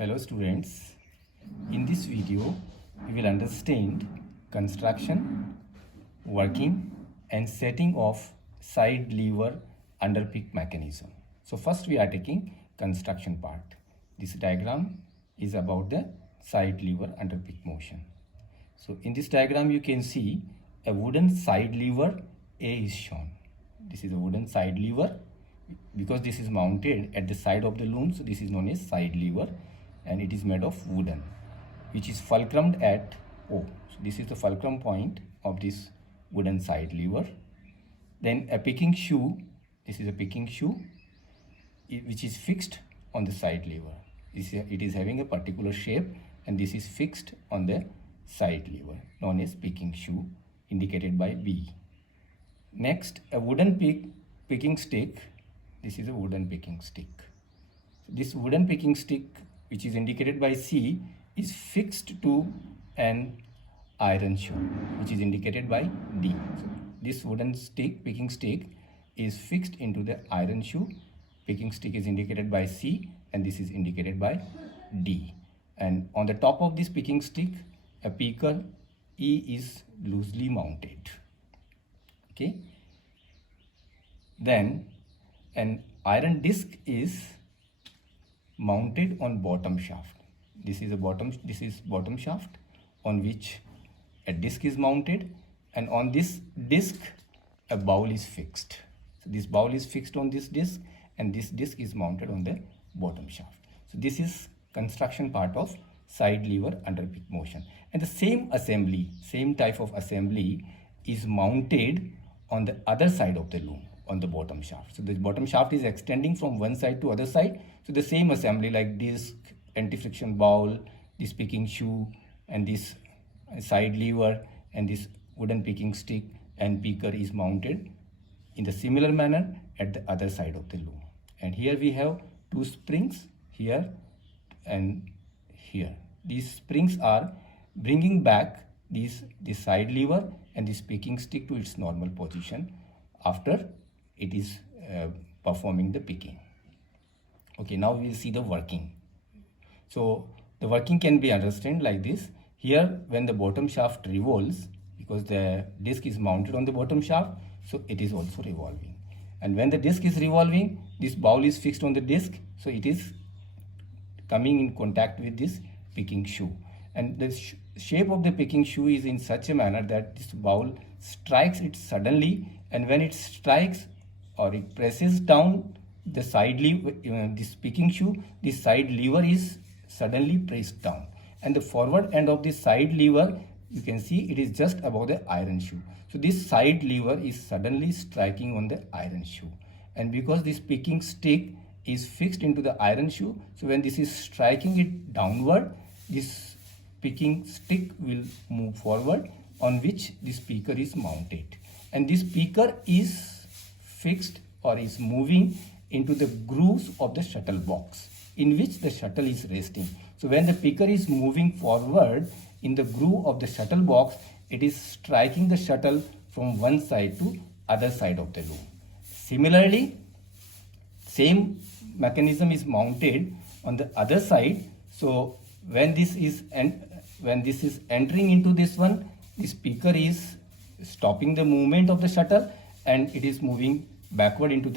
Hello students, in this video we will understand construction, working and setting of side lever underpick mechanism. So first we are taking construction part. This diagram is about the side lever underpick motion. So in this diagram you can see a wooden side lever A is shown. This is a wooden side lever. Because this is mounted at the side of the loom, so this is known as side lever, and it is made of wooden, which is fulcrumed at O. So this is the fulcrum point of this wooden side lever. Then a picking shoe, this is a picking shoe which is fixed on the side lever. It is having a particular shape, and this is fixed on the side lever, known as picking shoe, indicated by B. Next, a wooden picking stick. This is a wooden picking stick. This wooden picking stick, which is indicated by C, is fixed to an iron shoe, which is indicated by D. So this wooden picking stick is fixed into the iron shoe. Picking stick is indicated by C, and this is indicated by D. And on the top of this picking stick, a picker E is loosely mounted. Okay. Then an iron disc is mounted on bottom shaft. This is bottom shaft on which a disc is mounted, and on this disc a bowl is fixed. So this bowl is fixed on this disc, and this disc is mounted on the bottom shaft. So this is construction part of side lever underpick motion. And the same type of assembly is mounted on the other side of the loom, on the bottom shaft. So the bottom shaft is extending from one side to other side. So the same assembly like disc, anti-friction bowl, this picking shoe, and this side lever, and this wooden picking stick and picker is mounted in the similar manner at the other side of the loom. And here we have two springs, here and here. These springs are bringing back this side lever and this picking stick to its normal position after it is performing the picking. Okay, now we will see the working. So the working can be understood like this. Here, when the bottom shaft revolves, because the disc is mounted on the bottom shaft, so it is also revolving. And when the disc is revolving, this bowl is fixed on the disc, so it is coming in contact with this picking shoe. And the shape of the picking shoe is in such a manner that this bowl strikes it suddenly, and when it strikes or it presses down the side lever, this picking shoe, this side lever is suddenly pressed down, and the forward end of this side lever, you can see it is just above the iron shoe. So this side lever is suddenly striking on the iron shoe, and because this picking stick is fixed into the iron shoe, so when this is striking it downward, this picking stick will move forward, on which this picker is mounted, and this picker is fixed or is moving into the grooves of the shuttle box in which the shuttle is resting. So when the picker is moving forward in the groove of the shuttle box, it is striking the shuttle from one side to other side of the loom. Similarly, same mechanism is mounted on the other side. So when this is entering into this one, this picker is stopping the movement of the shuttle, and it is moving backward into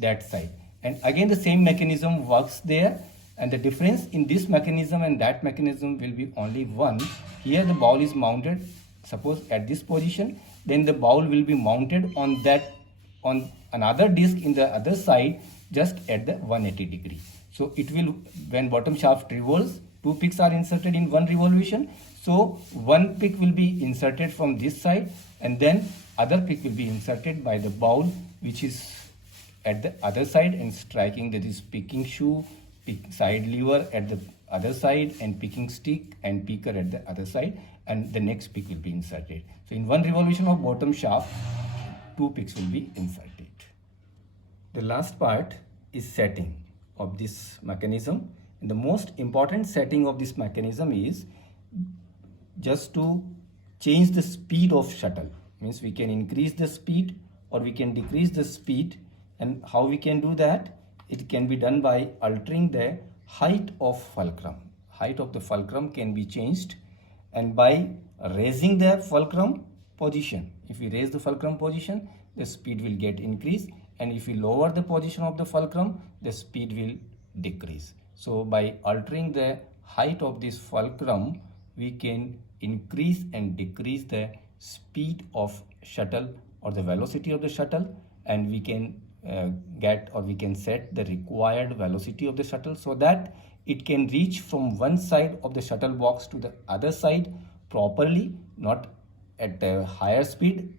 that side. And again the same mechanism works there, and the difference in this mechanism and that mechanism will be only one. Here the bowl is mounted, suppose at this position, then the bowl will be mounted on another disc in the other side, just at the 180 degree. So it will, when bottom shaft revolves, two picks are inserted in one revolution. So one pick will be inserted from this side, and then other pick will be inserted by the bowl which is at the other side and striking this picking shoe, side lever at the other side, and picking stick and picker at the other side, and the next pick will be inserted. So in one revolution of bottom shaft, two picks will be inserted. The last part is setting of this mechanism, and the most important setting of this mechanism is just to change the speed of shuttle. Means we can increase the speed or we can decrease the speed. And how we can do that? It can be done by altering the height of fulcrum. Height of the fulcrum can be changed, and by raising the fulcrum position, if we raise the fulcrum position, the speed will get increased, and if we lower the position of the fulcrum, the speed will decrease. So by altering the height of this fulcrum, we can increase and decrease the speed of shuttle or the velocity of the shuttle, and we can we can set the required velocity of the shuttle so that it can reach from one side of the shuttle box to the other side properly, not at a higher speed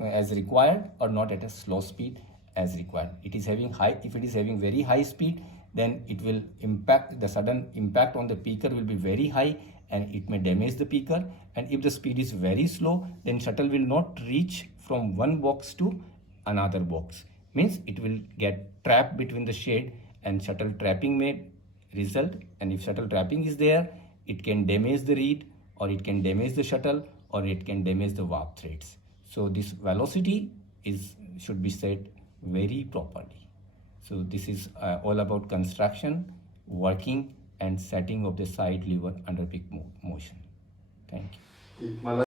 as required or not at a slow speed as required. It is having high, if it is having very high speed, then it will impact, the sudden impact on the peaker will be very high and it may damage the peaker. And if the speed is very slow, then shuttle will not reach from one box to another box. Means it will get trapped between the shade, and shuttle trapping may result. And if shuttle trapping is there, it can damage the reed, or it can damage the shuttle, or it can damage the warp threads. So this velocity should be set very properly. So this is all about construction, working and setting of the side lever under peak motion. Thank you.